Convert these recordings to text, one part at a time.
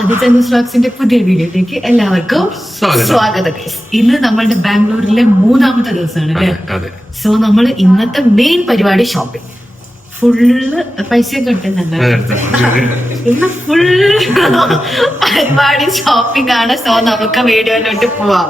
ആദിചന്ദ് സ്വാഗ്സിന്റെ പുതിയ വീഡിയോയിലേക്ക് എല്ലാവർക്കും സ്വാഗതം. ഇന്ന് നമ്മളുടെ ബാംഗ്ലൂരിലെ 3ാമത്തെ ദിവസമാണ് അല്ലേ? സോ നമ്മൾ ഇന്നത്തെ മെയിൻ പരിപാടി ഷോപ്പിംഗ്. ഫുള്ള് പൈസ കിട്ടുന്നുണ്ട്. ഇന്ന് ഫുള്ള് പരിപാടി ഷോപ്പിംഗ് ആണ്. സോ നമുക്ക് വീഡിയോയിലോട്ട് പോവാം.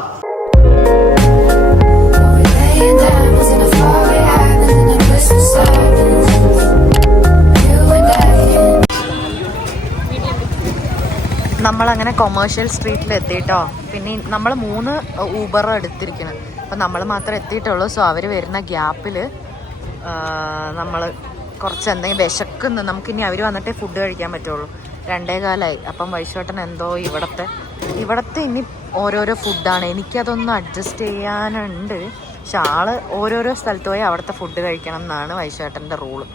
നമ്മളങ്ങനെ കൊമേഴ്ഷ്യൽ സ്ട്രീറ്റിൽ എത്തിയിട്ടോ. പിന്നെ നമ്മൾ 3 ഊബർ എടുത്തിരിക്കണം. അപ്പം നമ്മൾ മാത്രമേ എത്തിയിട്ടുള്ളൂ. സോ അവർ വരുന്ന ഗ്യാപ്പിൽ നമ്മൾ കുറച്ച് എന്തെങ്കിലും വിശക്കുന്നു. നമുക്കിനി അവർ വന്നിട്ടേ ഫുഡ് കഴിക്കാൻ പറ്റുള്ളൂ. 2:15 അപ്പം വൈശോട്ടൻ എന്തോ ഇവിടത്തെ ഇനി ഓരോരോ ഫുഡാണ്. എനിക്കതൊന്ന് അഡ്ജസ്റ്റ് ചെയ്യാനുണ്ട്. പക്ഷെ ആള് ഓരോരോ സ്ഥലത്ത് പോയി അവിടുത്തെ ഫുഡ് കഴിക്കണം എന്നാണ് വൈശോട്ടൻ്റെ റൂള്.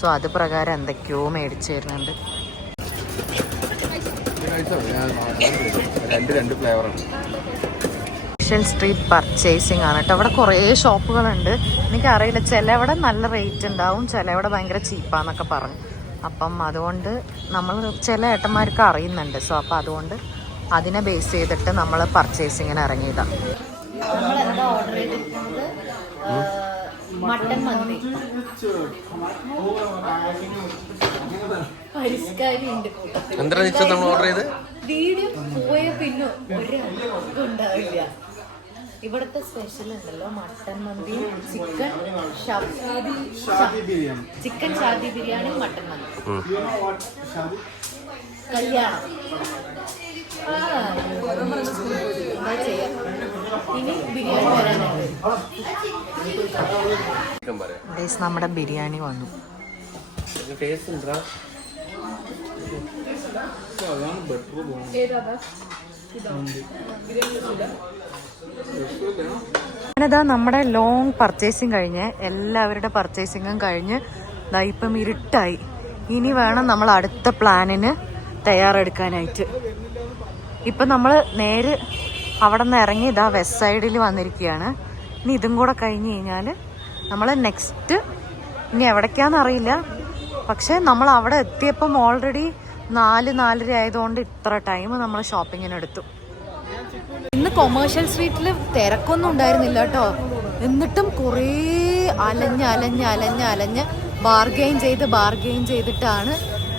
സോ അത് പ്രകാരം എന്തൊക്കെയോ മേടിച്ചു തരുന്നുണ്ട്. കൊമേഴ്ഷ്യൽ സ്ട്രീറ്റ് പർച്ചേസിങ് ആണ് കേട്ടോ. അവിടെ കുറേ ഷോപ്പുകളുണ്ട്. എനിക്കറിയില്ല, ചിലവിടെ നല്ല റേറ്റ് ഉണ്ടാവും, ചിലവിടെ ഭയങ്കര ചീപ്പാന്നൊക്കെ പറഞ്ഞു. അപ്പം അതുകൊണ്ട് നമ്മൾ ചില ഏട്ടന്മാർക്ക് അറിയുന്നുണ്ട്. സോ അപ്പം അതുകൊണ്ട് അതിനെ ബേസ് ചെയ്തിട്ട് നമ്മൾ പർച്ചേസിങ്ങിന് ഇറങ്ങിയതാണ്. നമ്മളെന്താ ഓർഡർ ചെയ്തിരിക്കുന്നത്? മട്ടൻ മന്തി, പരിഷ്കാരി ഉണ്ട് കൂട്ടത്തിൽ. വീഡിയോ പോയ പിന്നെ ഒരാൾക്കും ഇവിടുത്തെ സ്പെഷ്യൽ ഉണ്ടല്ലോ, മട്ടൻ മന്തിയും ചിക്കൻ ഷാദി ബിരിയാണി, മട്ടൻ മന്തി, കല്യാണം. എന്താ ചെയ്യാ, ഇനി ബിരിയാണി വരാനുണ്ട്. നമ്മുടെ ബിരിയാണി വന്നു. അങ്ങനെതാ നമ്മുടെ ലോങ് പർച്ചേസിങ് കഴിഞ്ഞ് എല്ലാവരുടെ പർച്ചേസിങ്ങും കഴിഞ്ഞ് ഇപ്പം ഇരുട്ടായി. ഇനി വേണം നമ്മൾ അടുത്ത പ്ലാനിന് തയ്യാറെടുക്കാനായിട്ട്. ഇപ്പം നമ്മൾ നേരെ അവിടെ നിന്ന് ഇറങ്ങി ഇതാ വെസ്റ്റ് സൈഡിൽ വന്നിരിക്കുകയാണ്. ഇനി ഇതും കൂടെ കഴിഞ്ഞ് കഴിഞ്ഞാൽ നമ്മൾ നെക്സ്റ്റ് ഇനി എവിടേക്കാന്ന് അറിയില്ല. പക്ഷെ നമ്മൾ അവിടെ എത്തിയപ്പം ഓൾറെഡി 4-4:30 ആയതുകൊണ്ട് ഇത്ര ടൈം നമ്മൾ ഷോപ്പിങ്ങിനെടുത്തു. ഇന്ന് കൊമേഴ്ഷ്യൽ സ്ട്രീറ്റിൽ തിരക്കൊന്നും ഉണ്ടായിരുന്നില്ല കേട്ടോ. എന്നിട്ടും കുറേ അലഞ്ഞ് ബാർഗെയിൻ ചെയ്തിട്ടാണ്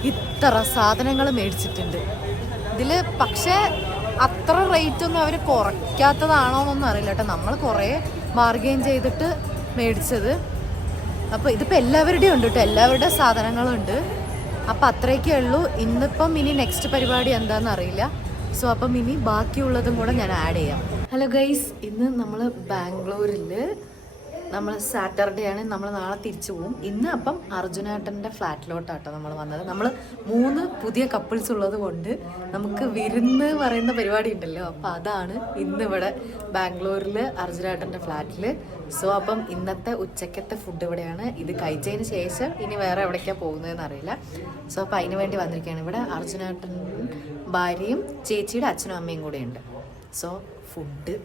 ഇത്ര സാധനങ്ങൾ മേടിച്ചിട്ടുണ്ട് ഇതിൽ. പക്ഷേ അത്ര റേറ്റൊന്നും അവർ കുറയ്ക്കാത്തതാണോ എന്നൊന്നും അറിയില്ല കേട്ടോ. നമ്മൾ കുറേ ബാർഗെയിൻ ചെയ്തിട്ട് മേടിച്ചത്. അപ്പോൾ ഇതിപ്പോൾ എല്ലാവരുടെയും ഉണ്ട് കേട്ടോ, എല്ലാവരുടെ സാധനങ്ങളുണ്ട്. അപ്പം അത്രയൊക്കെ ഉള്ളൂ. ഇന്നിപ്പം ഇനി നെക്സ്റ്റ് പരിപാടി എന്താണെന്ന് അറിയില്ല. സോ അപ്പം ഇനി ബാക്കിയുള്ളതും കൂടെ ഞാൻ ആഡ് ചെയ്യാം. ഹലോ ഗൈസ്, ഇന്ന് നമ്മൾ ബാംഗ്ലൂരിൽ നമ്മൾ സാറ്റർഡേ ആണ്. നമ്മൾ നാളെ തിരിച്ചു പോകും. ഇന്ന് അപ്പം അർജുനേട്ടൻ്റെ ഫ്ലാറ്റിലോട്ടാട്ടോ നമ്മൾ വന്നത്. നമ്മൾ 3 പുതിയ കപ്പിൾസ് ഉള്ളത് കൊണ്ട് നമുക്ക് വിരുന്ന് പറയുന്ന പരിപാടി ഉണ്ടല്ലോ. അപ്പം അതാണ് ഇന്നിവിടെ ബാംഗ്ലൂരിൽ അർജുനേട്ടൻ്റെ ഫ്ലാറ്റിൽ. സോ അപ്പം ഇന്നത്തെ ഉച്ചക്കത്തെ ഫുഡ് ഇവിടെയാണ്. ഇത് കഴിച്ചതിന് ശേഷം ഇനി വേറെ എവിടേക്കാണ് പോകുന്നതെന്ന് അറിയില്ല. സോ അപ്പം അതിന് വേണ്ടി വന്നിരിക്കുകയാണ്. ഇവിടെ അർജുനേട്ടൻ ഭാര്യയും ചേച്ചിയുടെ അച്ഛനും അമ്മയും കൂടെ ഉണ്ട്. സോ ഫുഡ്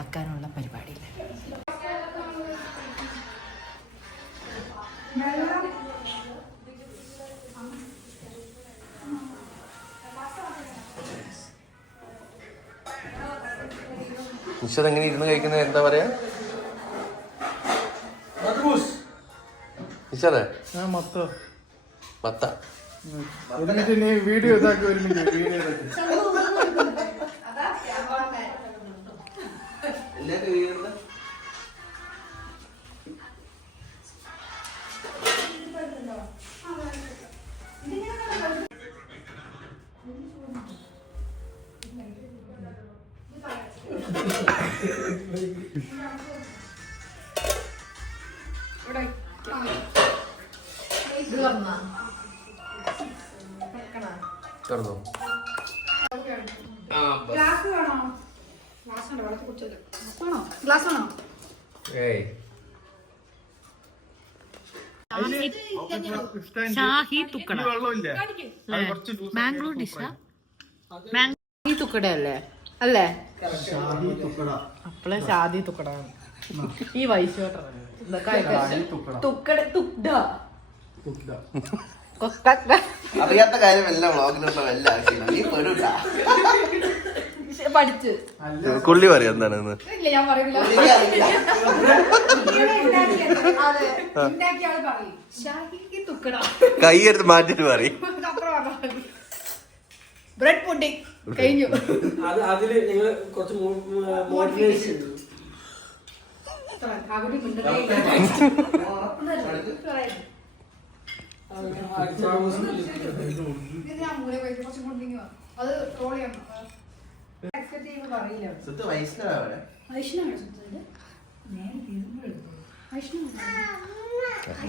ആക്കാനുള്ള പരിപാടിയില്ല. നിഷത് എങ്ങനെ ഇരുന്ന് കഴിക്കുന്നത് എന്താ പറയാ? നിഷാദേ മത്ത വീഡിയോ തുറന്നോ? ഷാഹി തുക്കട, ബാംഗ്ലൂർ ഡിഷാ. ഷാഹി തുക്കട അല്ലേ? അപ്പളെ ഷാദി തുക്കട. ഈ വൈശോട്ട അറിയാത്ത കാര്യമല്ല വ്ളോഗിലുള്ള വല്ല ആവശ്യമില്ല. നീ പെടൂല. പഠിച്ച് കുള്ളി പറയാം എന്താണെന്ന്. ഇല്ല ഞാൻ പറയില്ല. കൈ എടുത്ത് മാറ്റിട്ട് പറയും. ബ്രെഡ് പുഡിംഗ് കഴിഞ്ഞു. അതില് നിങ്ങൾ കുറച്ച് മോട്ടിവേഷൻ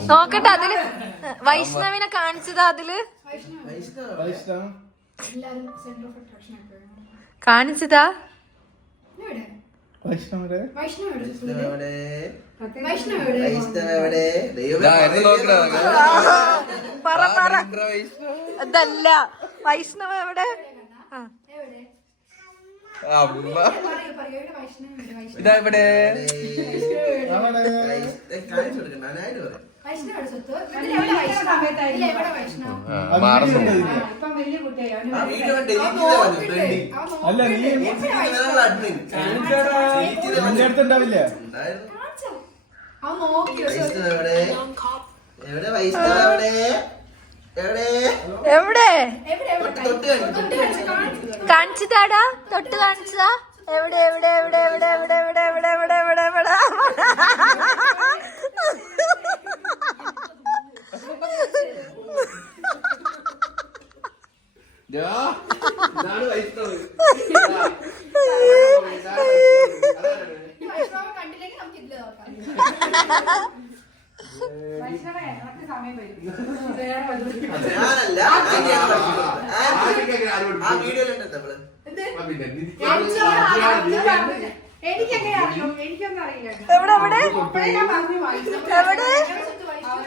നോക്കട്ടെ അതില് വൈഷ്ണവിനെ കാണിച്ചതാ. അതില് കാണിച്ചതാ. അതല്ല വൈഷ്ണവ എവിടെ? ഇതാ ഇവിടെ. എവിടെ കാണിച്ചതാടാ? തൊട്ട് കാണിച്ചതാ? എവിടെ എവിടെ എവിടെ എവിടെ എവിടെ എവിടെ എവിടെ എവിടെ എവിടെ എവിടെ?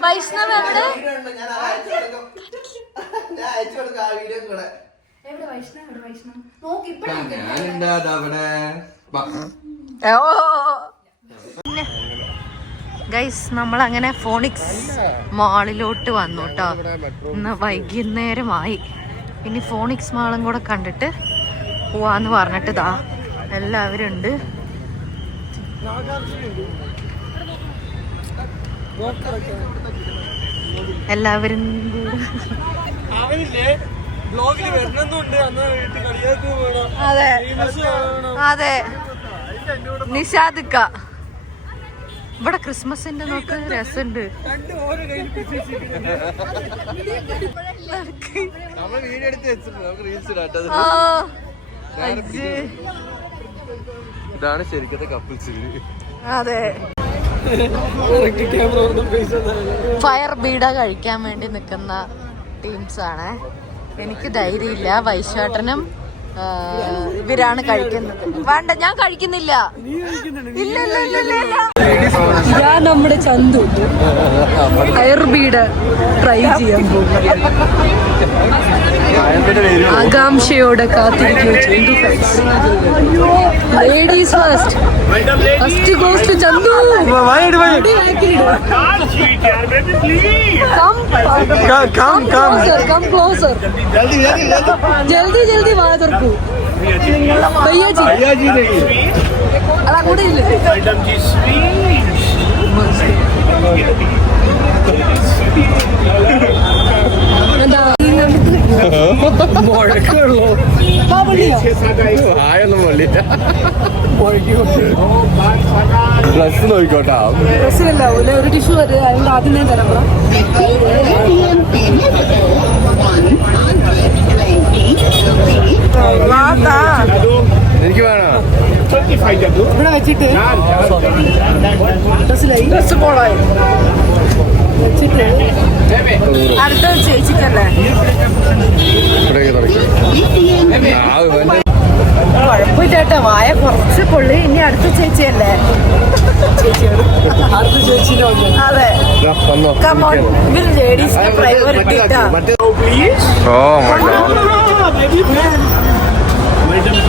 വൈഷ്ണവ് എവിടെ? ഗൈസ് നമ്മളങ്ങനെ ഫോണിക്സ് മാളിലോട്ട് വന്നു കേട്ടോ. ഇന്ന് വൈകുന്നേരമായി. ഇനി ഫോണിക്സ് മാളും കൂടെ കണ്ടിട്ട് പോവാന്ന് പറഞ്ഞിട്ട് ദാ എല്ലാവരും ഉണ്ട്. എല്ലാവരും അതെ അതെ. നിഷാദിക്ക ഇവിടെ ക്രിസ്മസിന്റെ നോക്ക് രസമുണ്ട്. ഇതാണ് ശരിക്കത്തെ കപ്പിൾസ്. അതെ. ഫയർ ബീഡ കഴിക്കാൻ വേണ്ടി നിൽക്കുന്ന ടീംസ് ആണ്. എനിക്ക് ധൈര്യമില്ല. വൈശാട്ടനും ഇവരാണ് കഴിക്കുന്നത്. വേണ്ട ഞാൻ കഴിക്കുന്നില്ല. ഇല്ല ഇല്ല ഇല്ല ഇല്ല. ഇതാ നമ്മുടെ ചന്തു ഫയർ ബീഡ് ട്രൈ ചെയ്യാൻ പോകും. ആകാംക്ഷയോടെ കാത്തിരിക്കുന്നു Chandu friends. Ladies first. First goes to Chandu. Come closer. जल्दी जल्दी वहाँ तुरकू भैया जी अला കൂടെ ഇല്ല. मैडम जी ആയൊന്നും പൊള്ളില്ല. ഡ്രസ് നോക്കിക്കോട്ടാ. ഡ്രസ്സിലുണ്ടാവൂല ഒരു ടിഷ്യൂ വരെ. അതിന്റെ ആദ്യമേ തരാം. എനിക്ക് വേണോ? ഇവിടെ വെച്ചിട്ട് ഡ്രസ് പോളായി വെച്ചിട്ട് അടുത്ത ചേച്ചിക്കല്ലേ കുഴപ്പമില്ലേട്ടാ. വായ കുറച്ച് പൊള്ളി. ഇനി അടുത്ത ചേച്ചിയല്ലേ? അതെ. ഇവർ ലേഡീസിന്റെ പ്രയോറിറ്റി ഇട്ടാ. Oh my god.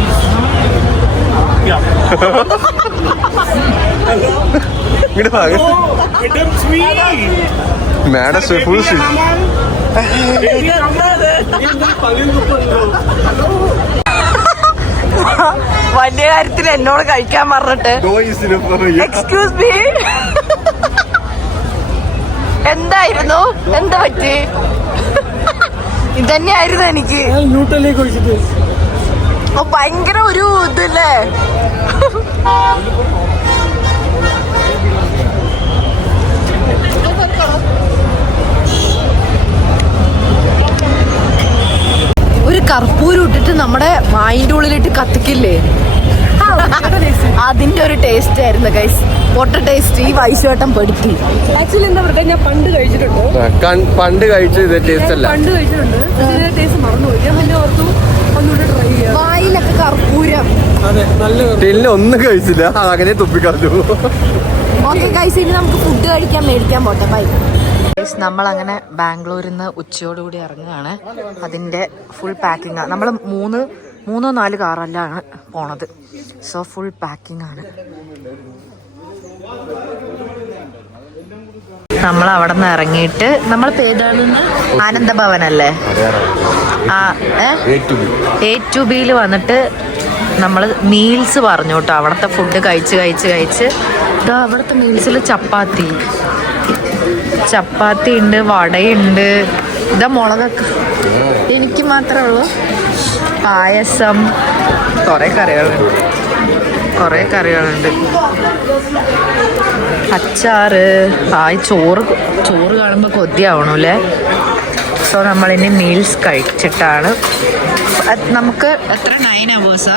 Madam full അവന്റെ കാര്യത്തിൽ എന്നോട് കഴിക്കാൻ പറഞ്ഞിട്ട്. എക്സ്ക്യൂസ് മീ, എന്തായിരുന്നു, എന്താ പറ്റി? ഇതന്നെയായിരുന്നു എനിക്ക്. ന്യൂട്ടനിലേക്ക് ഒഴിച്ചിട്ട് ഭയങ്കര ഒരു ഇതല്ലേ. ഒരു കർപ്പൂരം ഇട്ടിട്ട് നമ്മുടെ വായിന്റെ ഉള്ളിലിട്ട് കത്തിക്കില്ലേ, അതിന്റെ ഒരു ടേസ്റ്റ് ആയിരുന്നു ഗൈസ്. പൊട്ട ടേസ്റ്റ് ഈ വൈശുവേട്ടം പെടുത്തി. ആക്ച്വലി എന്താ പറയുക, ഞാൻ പണ്ട് കഴിച്ചിട്ടുണ്ട്. പണ്ട് കഴിച്ച ഇതേ ടേസ്റ്റ് അല്ല. പണ്ട് കഴിച്ചിട്ടുണ്ട്, ഇതിന്റെ ടേസ്റ്റ് മറന്നുപോയി. ഞാൻ പിന്നെ ഓർത്തു ഒന്നുകൂടെ ട്രൈ ചെയ്യാം. വായിലൊക്കെ കർപ്പൂരം. അതെ, നല്ല ഒന്നും കഴിച്ചില്ല, അങ്ങനെ തുപ്പിക്കളഞ്ഞു. ഓക്കെ ഗൈസ്, ഇനി നമുക്ക് ഫുഡ് കഴിക്കാൻ മേടിക്കാൻ പോട്ടെ. ബൈ. നമ്മളങ്ങനെ ബാംഗ്ലൂരിൽ നിന്ന് ഉച്ചയോടുകൂടി ഇറങ്ങുകയാണ്. അതിൻ്റെ ഫുൾ പാക്കിംഗ് ആണ്. നമ്മൾ മൂന്നോ നാല് കാറെല്ലാം പോണത്. സോ ഫുൾ പാക്കിംഗ് ആണ്. നമ്മൾ അവിടെ നിന്ന് ഇറങ്ങിയിട്ട് നമ്മൾ പേരാണെന്ന് ആനന്ദഭവൻ അല്ലേ, A2B വന്നിട്ട് നമ്മൾ മീൽസ് പറഞ്ഞു കേട്ടോ. അവിടുത്തെ ഫുഡ് കഴിച്ച് അവിടുത്തെ മീൽസിൽ ചപ്പാത്തി ഉണ്ട്, വടയുണ്ട്, ഇതാ മുളകൊക്കെ എനിക്ക് മാത്രമേ ഉള്ളൂ, പായസം, കുറേ കറികളുണ്ട്, അച്ചാറ്. ചോറ് കാണുമ്പോൾ കൊതിയാവണല്ലേ. സോ നമ്മളിനി മീൽസ് കഴിച്ചിട്ടാണ് നമുക്ക് എത്ര 9 hours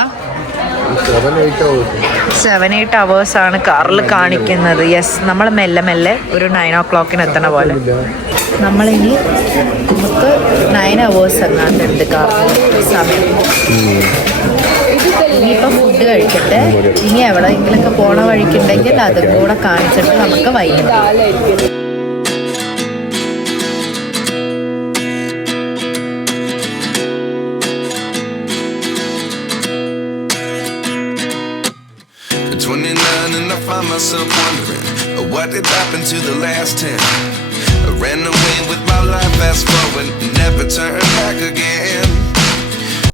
7-8 hours ആണ് കാറിൽ കാണിക്കുന്നത്. യെസ്, നമ്മൾ മെല്ലെ ഒരു 9 o'clock എത്തണ പോലെ. നമ്മളിനി നമുക്ക് 9 hours എങ്ങാണ്ടുണ്ട് കാറിൽ സമയം. ഇനിയിപ്പോൾ ഫുഡ് കഴിക്കട്ടെ. ഇനി എവിടെയെങ്കിലൊക്കെ പോണ വഴിക്കുണ്ടെങ്കിൽ അതും കൂടെ കാണിച്ചിട്ട് നമുക്ക് വൈകുന്നേരം. And I find myself wondering what did happen to the last 10. I ran away with my life, fast forward, never turn back again.